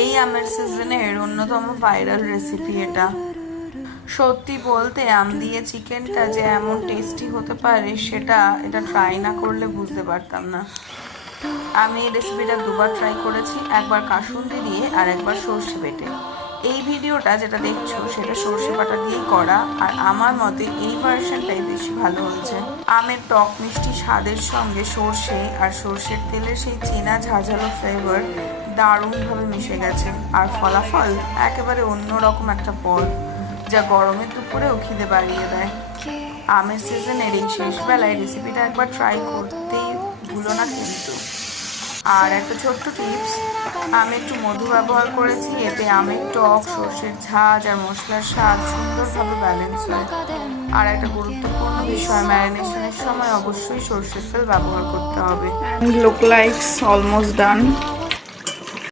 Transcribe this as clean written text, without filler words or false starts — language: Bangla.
এই আমের সিজনের অন্যতম ভাইরাল রেসিপি এটা। সত্যি বলতে আম দিয়ে চিকেনটা যে এমন টেস্টি হতে পারে সেটা এটা ট্রাই না করলে বুঝতে পারতাম না। আমি এই রেসিপিটা দুবার ট্রাই করেছি, একবার কাসুন্দি দিয়ে আর একবার সর্ষে বেটে। এই ভিডিওটা যেটা দেখছো সেটা সর্ষে বাটা দিয়েই করা, আর আমার মতে এই ভার্সনটাই বেশি ভালো হয়েছে। আমের টক মিষ্টি স্বাদের সঙ্গে সর্ষে আর সর্ষের তেলের সেই চেনা ঝাঁঝালো ফ্লেভার দারুণভাবে মিশে গেছে, আর ফলাফল একেবারে অন্যরকম একটা পদ যা গরমের দুপুরেও খিদে বাড়িয়ে দেয়। আমের সিজনের এই শেষ বেলায় রেসিপিটা একবার ট্রাই করতেই ভুলো না কিন্তু। আর একটা ছোট্ট টিপস, আমি একটু মধু ব্যবহার করেছি, এতে আমের টক, সর্ষের ঝাঁজ আর মশলার স্বাদ সুন্দরভাবে ব্যালেন্স হয়। আর একটা গুরুত্বপূর্ণ বিষয়, ম্যারিনেশনের সময় অবশ্যই সর্ষের তেল ব্যবহার করতে হবে। Look likes almost done.